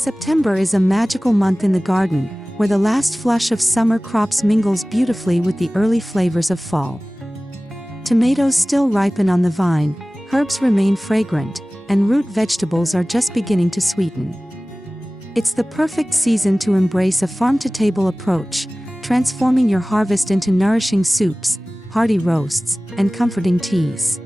September is a magical month in the garden, where the last flush of summer crops mingles beautifully with the early flavors of fall. Tomatoes still ripen on the vine, herbs remain fragrant, and root vegetables are just beginning to sweeten. It's the perfect season to embrace a farm-to-table approach, transforming your harvest into nourishing soups, hearty roasts, and comforting teas.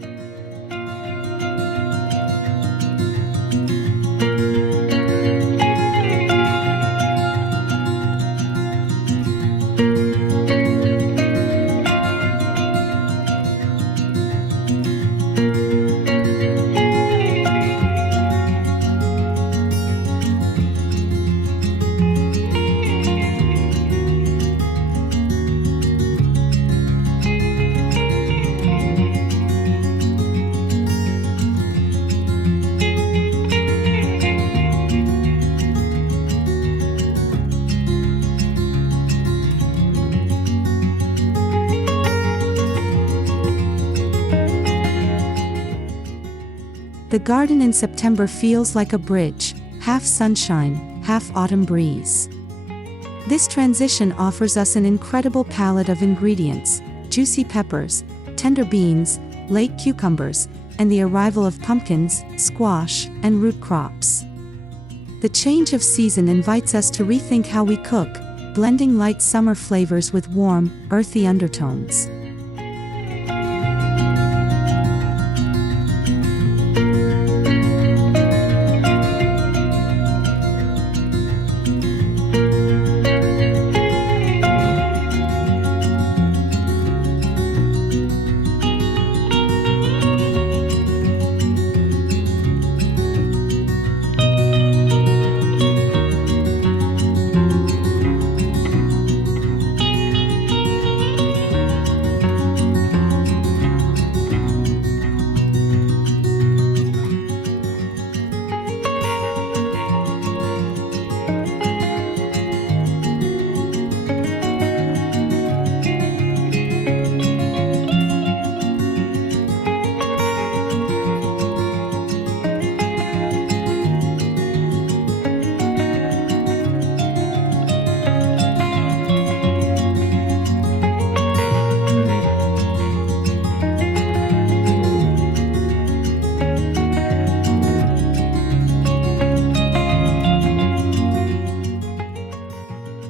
The garden in September feels like a bridge, half sunshine, half autumn breeze. This transition offers us an incredible palette of ingredients: juicy peppers, tender beans, late cucumbers, and the arrival of pumpkins, squash, and root crops. The change of season invites us to rethink how we cook, blending light summer flavors with warm, earthy undertones.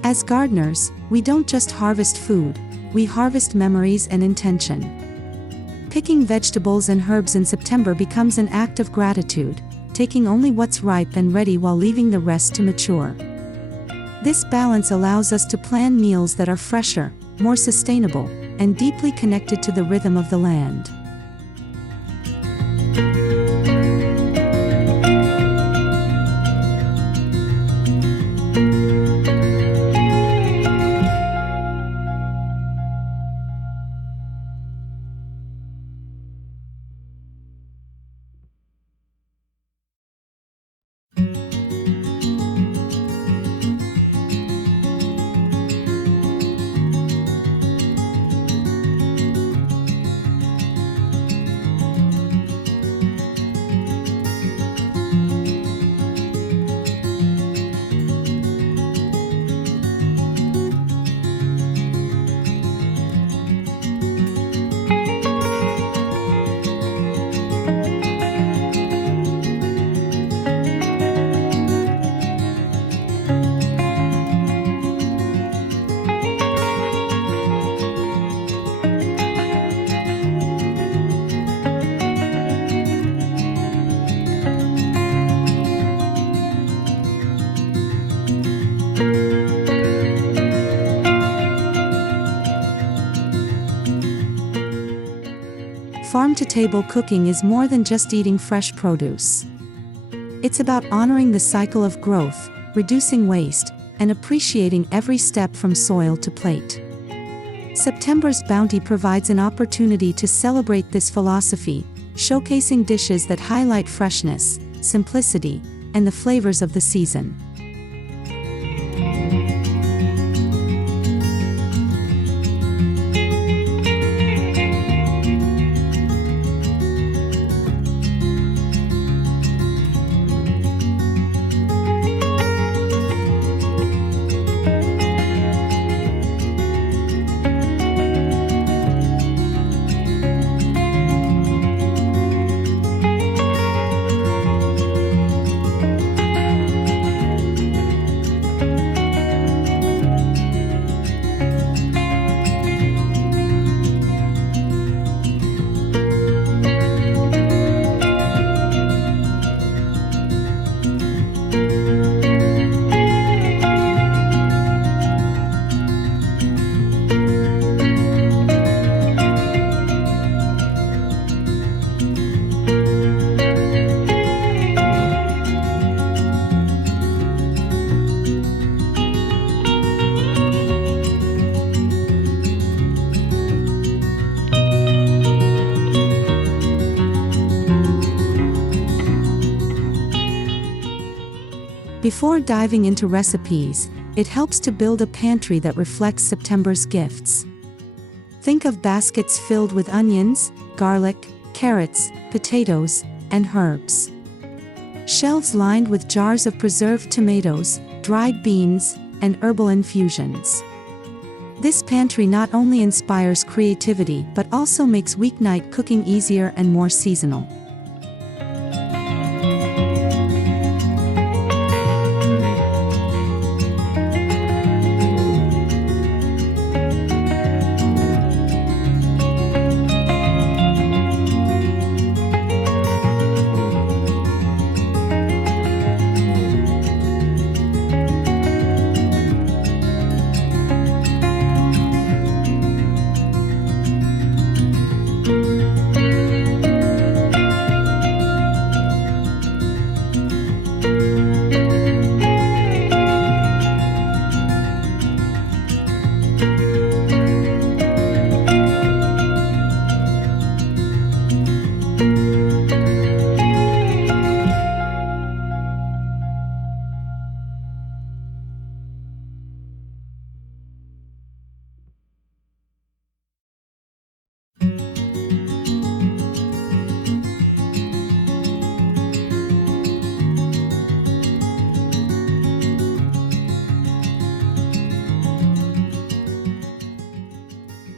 As gardeners, we don't just harvest food, we harvest memories and intention. Picking vegetables and herbs in September becomes an act of gratitude, taking only what's ripe and ready while leaving the rest to mature. This balance allows us to plan meals that are fresher, more sustainable, and deeply connected to the rhythm of the land. Farm-to-table cooking is more than just eating fresh produce. It's about honoring the cycle of growth, reducing waste, and appreciating every step from soil to plate. September's bounty provides an opportunity to celebrate this philosophy, showcasing dishes that highlight freshness, simplicity, and the flavors of the season. Before diving into recipes, it helps to build a pantry that reflects September's gifts. Think of baskets filled with onions, garlic, carrots, potatoes, and herbs. Shelves lined with jars of preserved tomatoes, dried beans, and herbal infusions. This pantry not only inspires creativity but also makes weeknight cooking easier and more seasonal.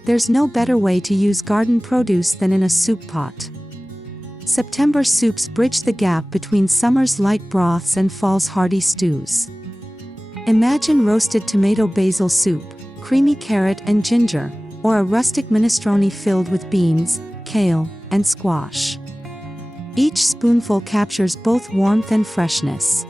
There's no better way to use garden produce than in a soup pot. September soups bridge the gap between summer's light broths and fall's hearty stews. Imagine roasted tomato basil soup, creamy carrot and ginger, or a rustic minestrone filled with beans, kale, and squash. Each spoonful captures both warmth and freshness.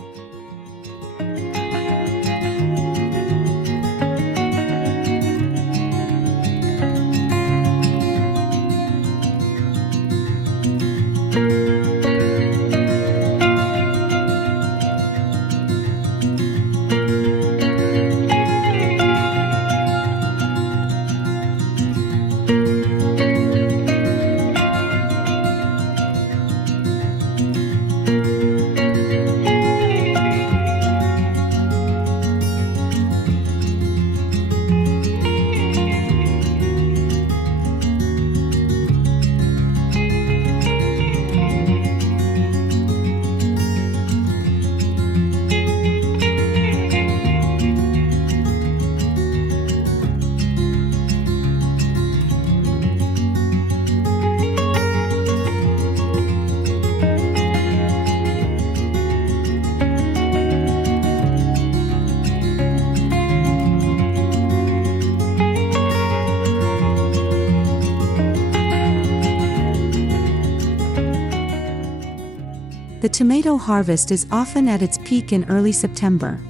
The tomato harvest is often at its peak in early September.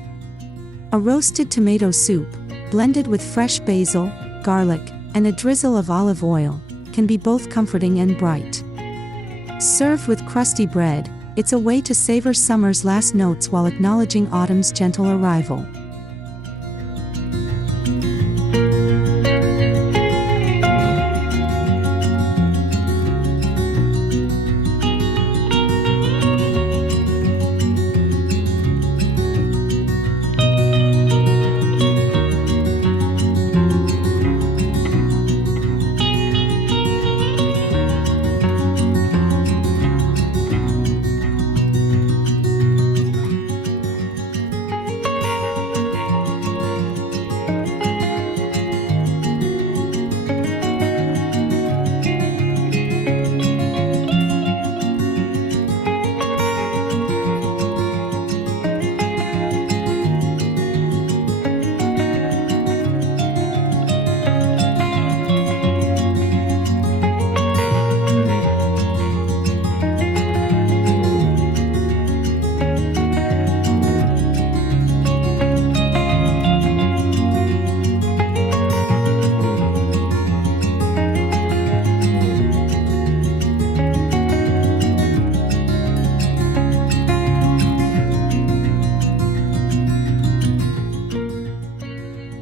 A roasted tomato soup, blended with fresh basil, garlic, and a drizzle of olive oil, can be both comforting and bright. Served with crusty bread, it's a way to savor summer's last notes while acknowledging autumn's gentle arrival.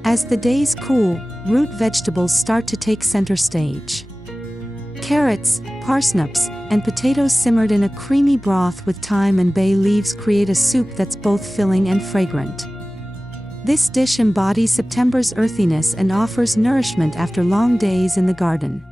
As the days cool, root vegetables start to take center stage. Carrots, parsnips, and potatoes simmered in a creamy broth with thyme and bay leaves create a soup that's both filling and fragrant. This dish embodies September's earthiness and offers nourishment after long days in the garden.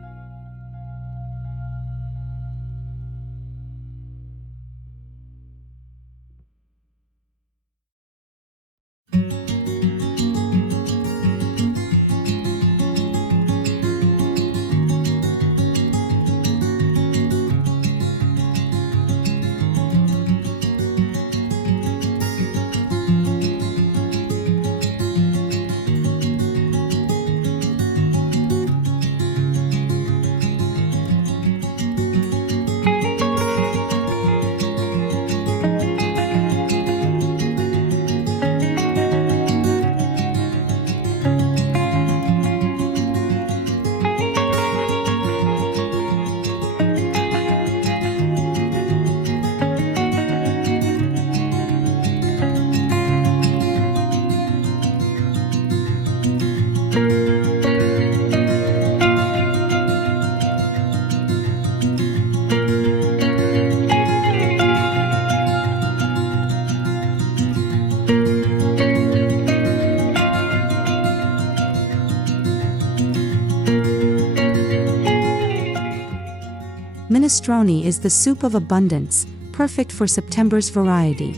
Minestrone is the soup of abundance, perfect for September's variety.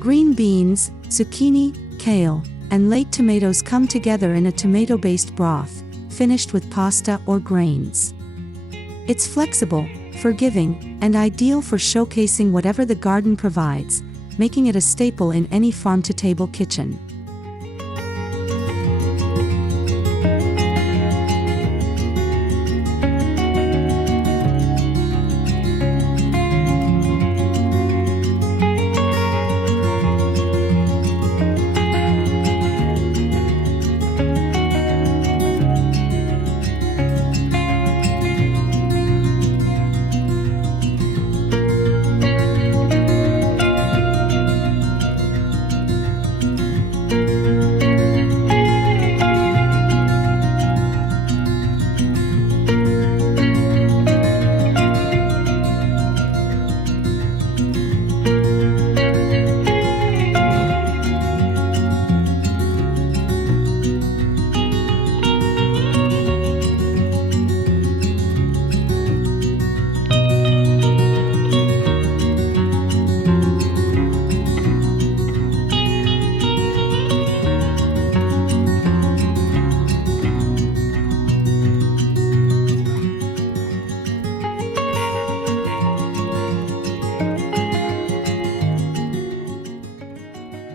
Green beans, zucchini, kale, and late tomatoes come together in a tomato-based broth, finished with pasta or grains. It's flexible, forgiving, and ideal for showcasing whatever the garden provides, making it a staple in any farm-to-table kitchen.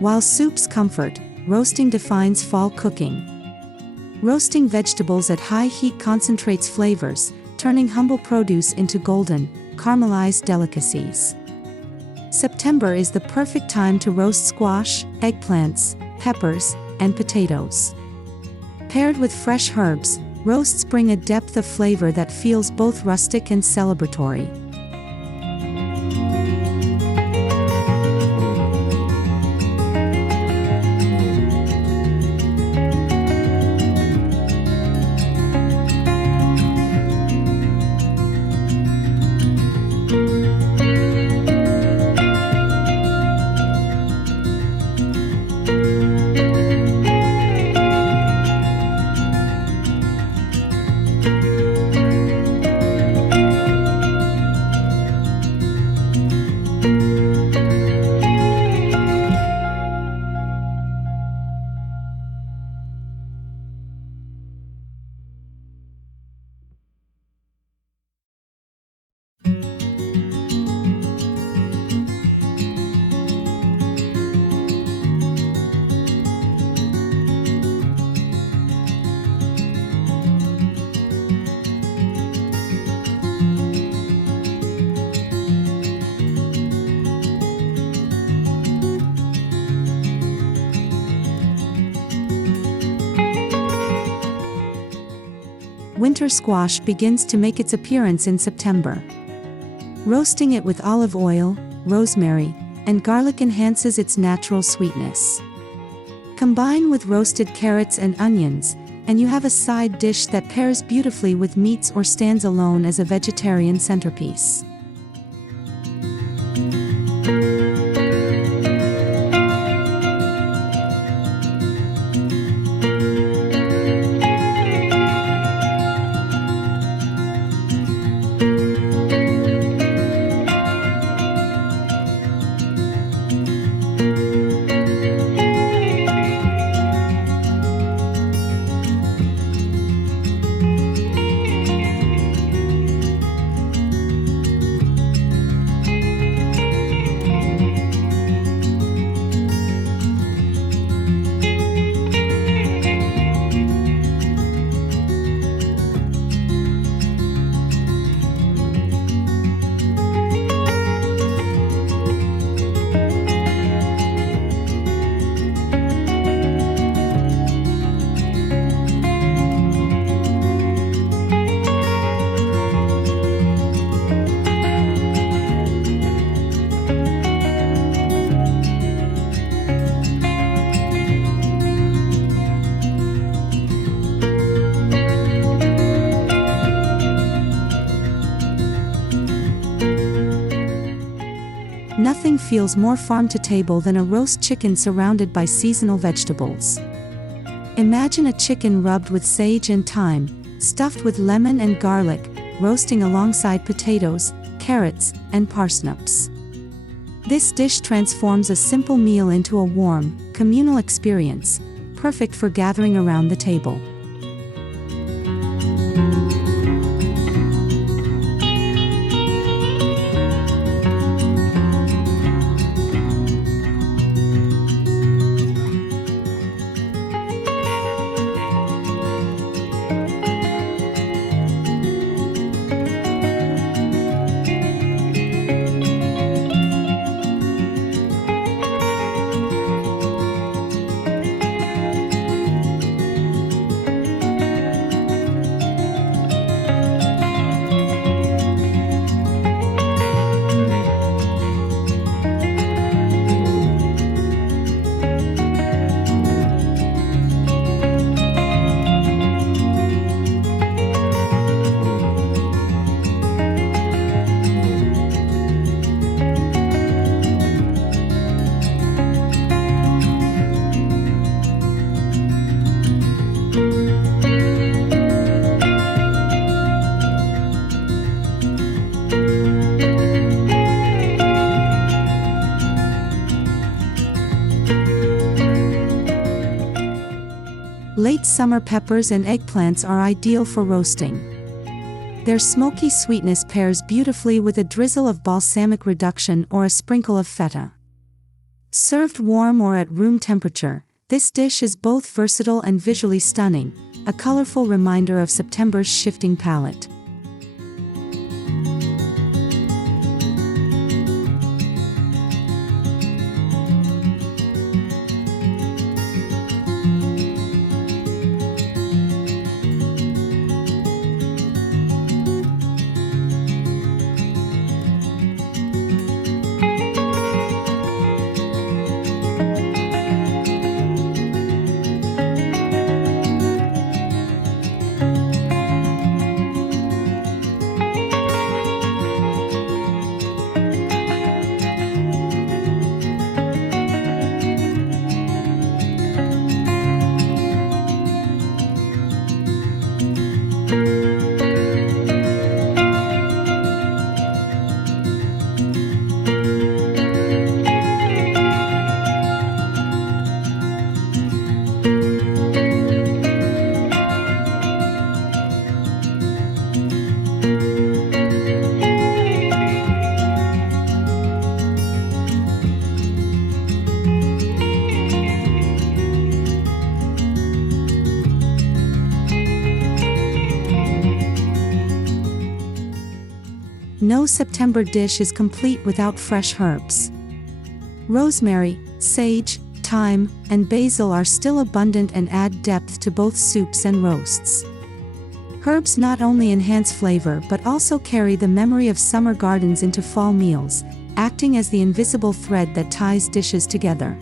While soups comfort, roasting defines fall cooking. Roasting vegetables at high heat concentrates flavors, turning humble produce into golden, caramelized delicacies. September is the perfect time to roast squash, eggplants, peppers, and potatoes. Paired with fresh herbs, roasts bring a depth of flavor that feels both rustic and celebratory. Winter squash begins to make its appearance in September. Roasting it with olive oil, rosemary, and garlic enhances its natural sweetness. Combine with roasted carrots and onions, and you have a side dish that pairs beautifully with meats or stands alone as a vegetarian centerpiece. Nothing feels more farm-to-table than a roast chicken surrounded by seasonal vegetables. Imagine a chicken rubbed with sage and thyme, stuffed with lemon and garlic, roasting alongside potatoes, carrots, and parsnips. This dish transforms a simple meal into a warm, communal experience, perfect for gathering around the table. Late summer peppers and eggplants are ideal for roasting. Their smoky sweetness pairs beautifully with a drizzle of balsamic reduction or a sprinkle of feta. Served warm or at room temperature, this dish is both versatile and visually stunning, a colorful reminder of September's shifting palette. No September dish is complete without fresh herbs. Rosemary, sage, thyme, and basil are still abundant and add depth to both soups and roasts. Herbs not only enhance flavor but also carry the memory of summer gardens into fall meals, acting as the invisible thread that ties dishes together.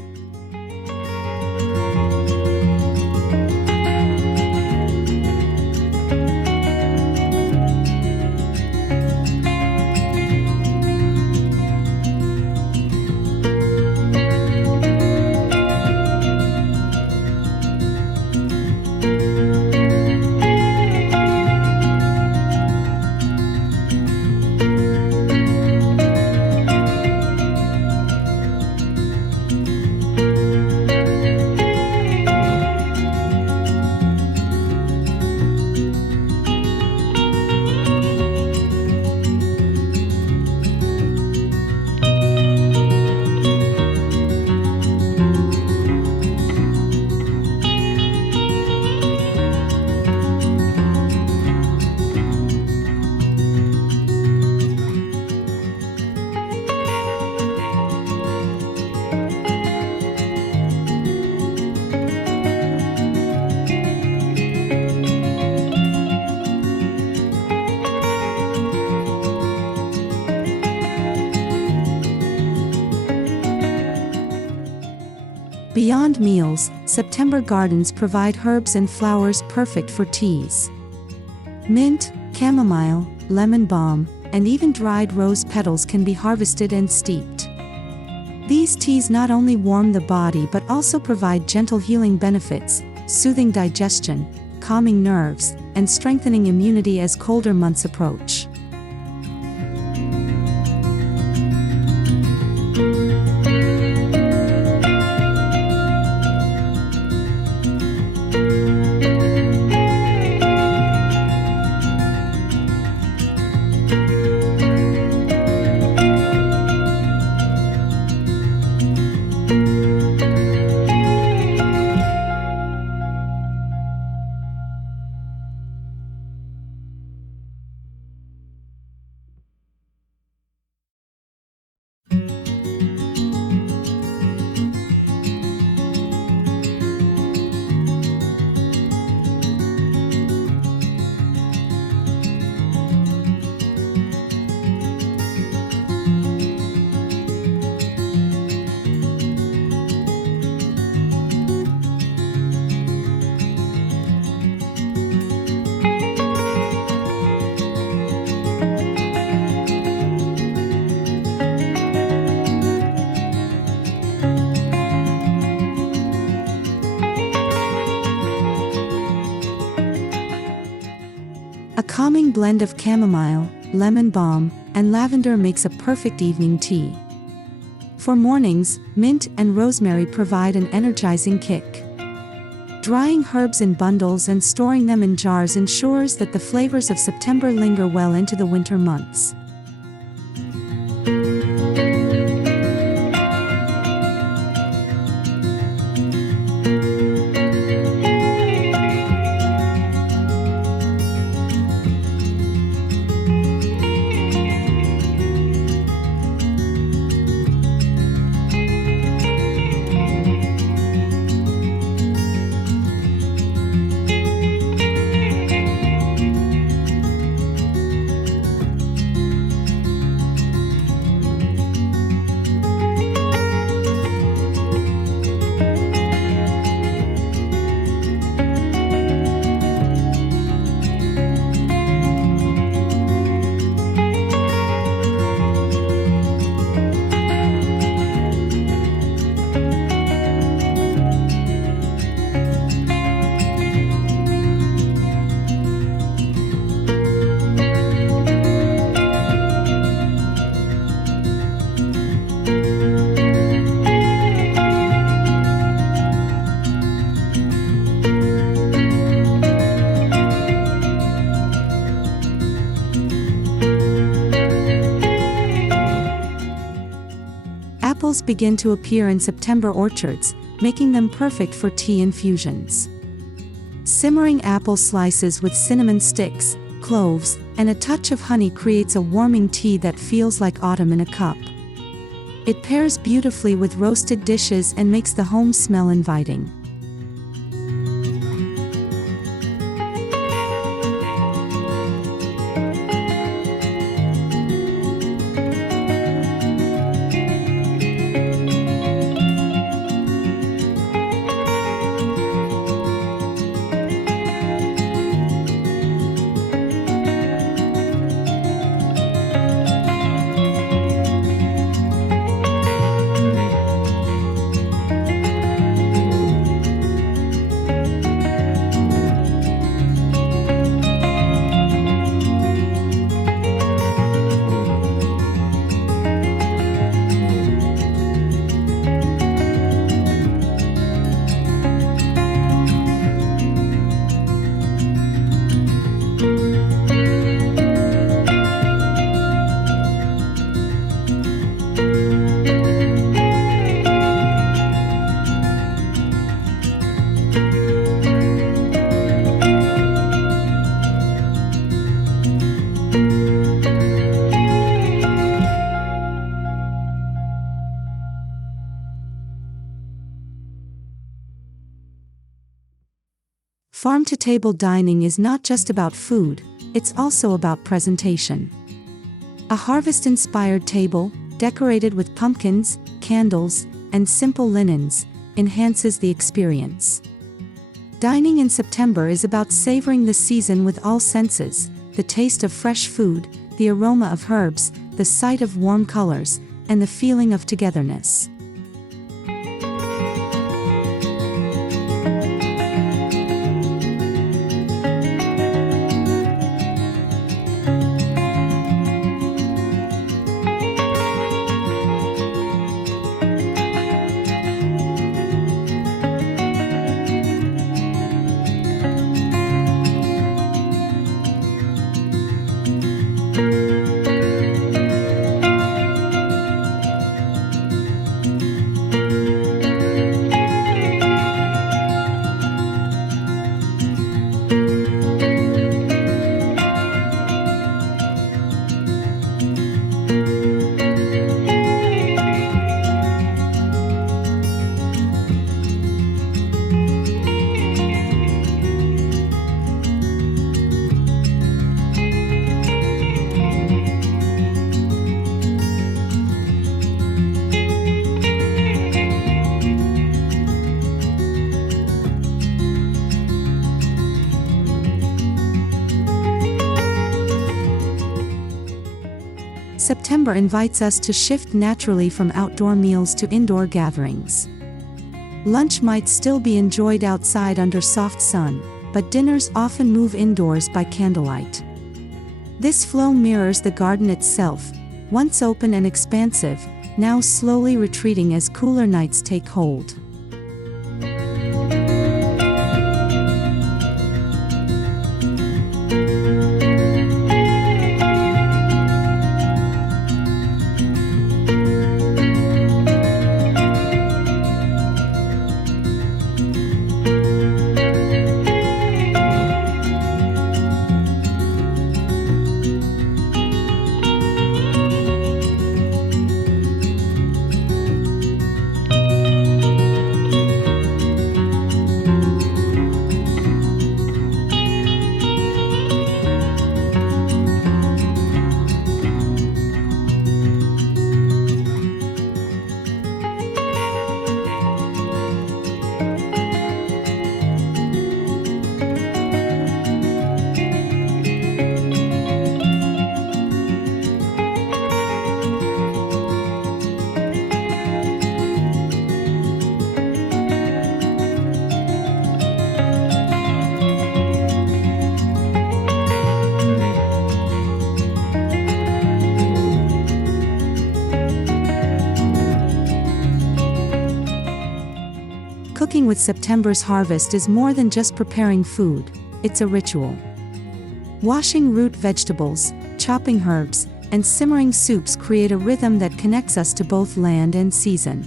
Beyond meals, September gardens provide herbs and flowers perfect for teas. Mint, chamomile, lemon balm, and even dried rose petals can be harvested and steeped. These teas not only warm the body but also provide gentle healing benefits, soothing digestion, calming nerves, and strengthening immunity as colder months approach. A calming blend of chamomile, lemon balm, and lavender makes a perfect evening tea. For mornings, mint and rosemary provide an energizing kick. Drying herbs in bundles and storing them in jars ensures that the flavors of September linger well into the winter months. Apples begin to appear in September orchards, making them perfect for tea infusions. Simmering apple slices with cinnamon sticks, cloves, and a touch of honey creates a warming tea that feels like autumn in a cup. It pairs beautifully with roasted dishes and makes the home smell inviting. Farm-to-table dining is not just about food, it's also about presentation. A harvest-inspired table, decorated with pumpkins, candles, and simple linens, enhances the experience. Dining in September is about savoring the season with all senses: the taste of fresh food, the aroma of herbs, the sight of warm colors, and the feeling of togetherness. September invites us to shift naturally from outdoor meals to indoor gatherings. Lunch might still be enjoyed outside under soft sun, but dinners often move indoors by candlelight. This flow mirrors the garden itself, once open and expansive, now slowly retreating as cooler nights take hold. Cooking with September's harvest is more than just preparing food, it's a ritual. Washing root vegetables, chopping herbs, and simmering soups create a rhythm that connects us to both land and season.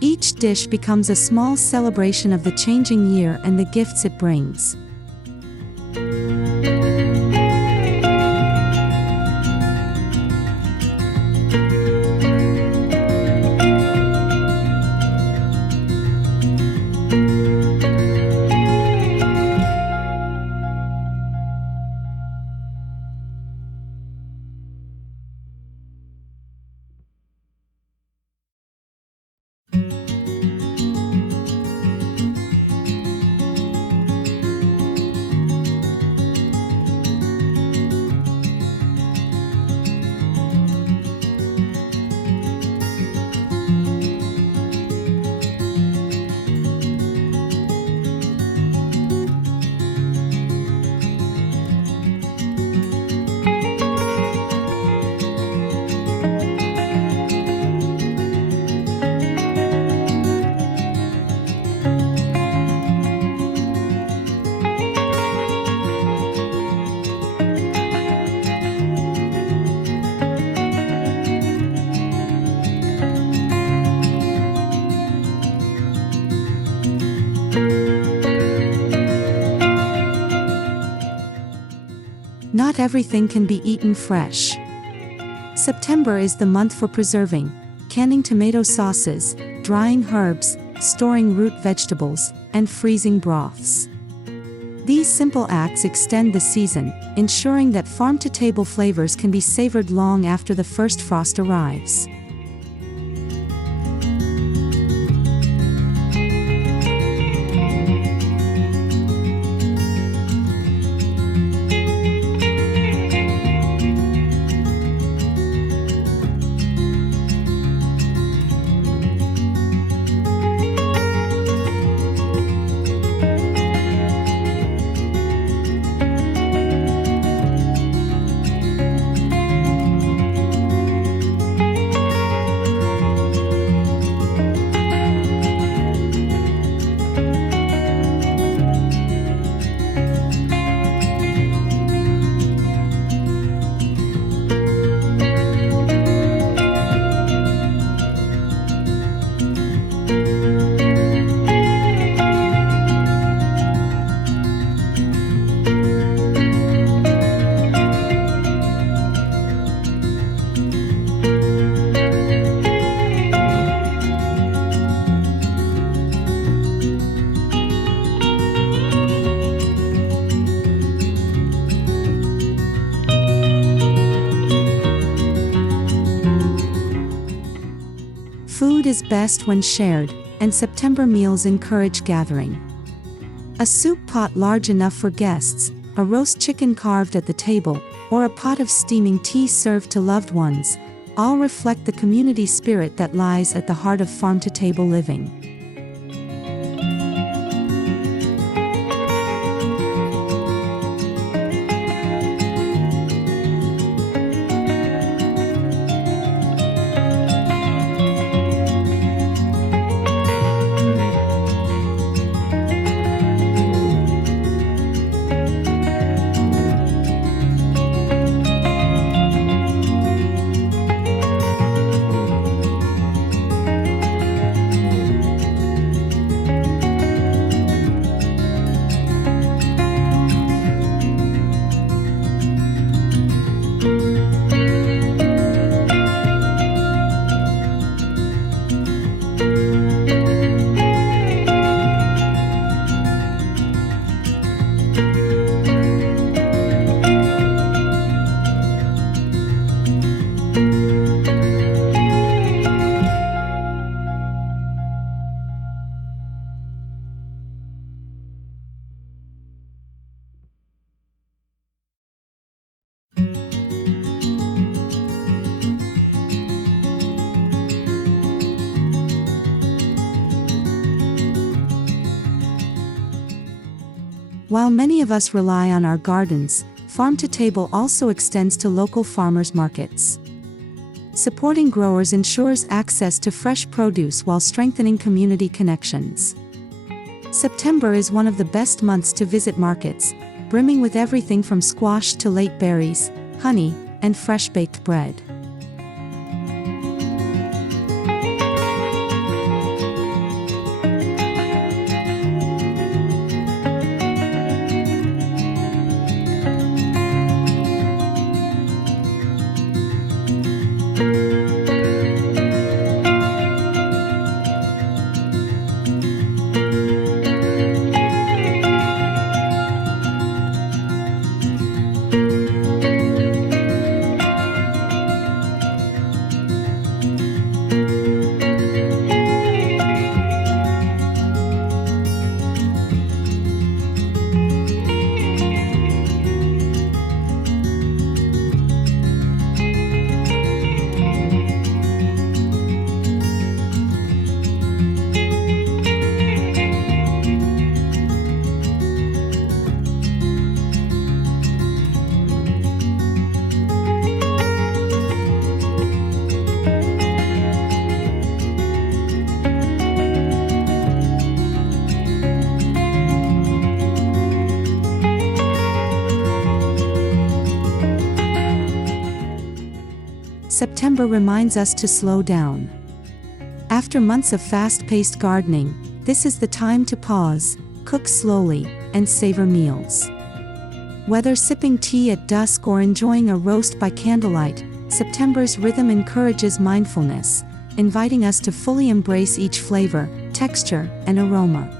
Each dish becomes a small celebration of the changing year and the gifts it brings. Not everything can be eaten fresh. September is the month for preserving, canning tomato sauces, drying herbs, storing root vegetables, and freezing broths. These simple acts extend the season, ensuring that farm-to-table flavors can be savored long after the first frost arrives. Food is best when shared, and September meals encourage gathering. A soup pot large enough for guests, a roast chicken carved at the table, or a pot of steaming tea served to loved ones, all reflect the community spirit that lies at the heart of farm-to-table living. While many of us rely on our gardens, farm-to-table also extends to local farmers markets. Supporting growers ensures access to fresh produce while strengthening community connections. September is one of the best months to visit markets, brimming with everything from squash to late berries, honey, and fresh-baked bread. September reminds us to slow down. After months of fast-paced gardening, this is the time to pause, cook slowly, and savor meals. Whether sipping tea at dusk or enjoying a roast by candlelight, September's rhythm encourages mindfulness, inviting us to fully embrace each flavor, texture, and aroma.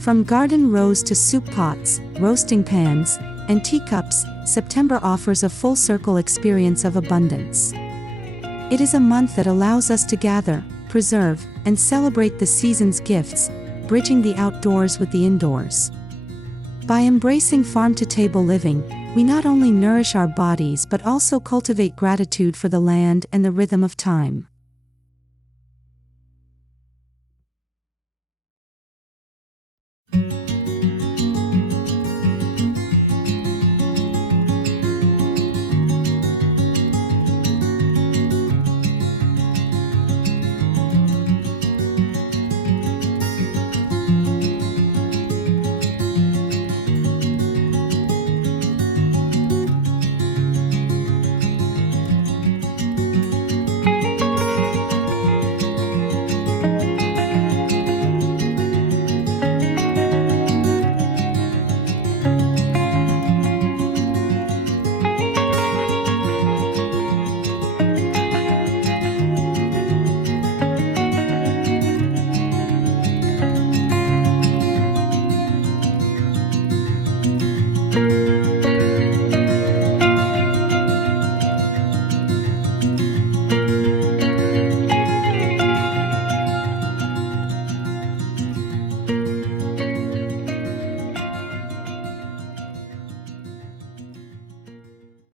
From garden rows to soup pots, roasting pans, and teacups, September offers a full-circle experience of abundance. It is a month that allows us to gather, preserve, and celebrate the season's gifts, bridging the outdoors with the indoors. By embracing farm-to-table living, we not only nourish our bodies but also cultivate gratitude for the land and the rhythm of time.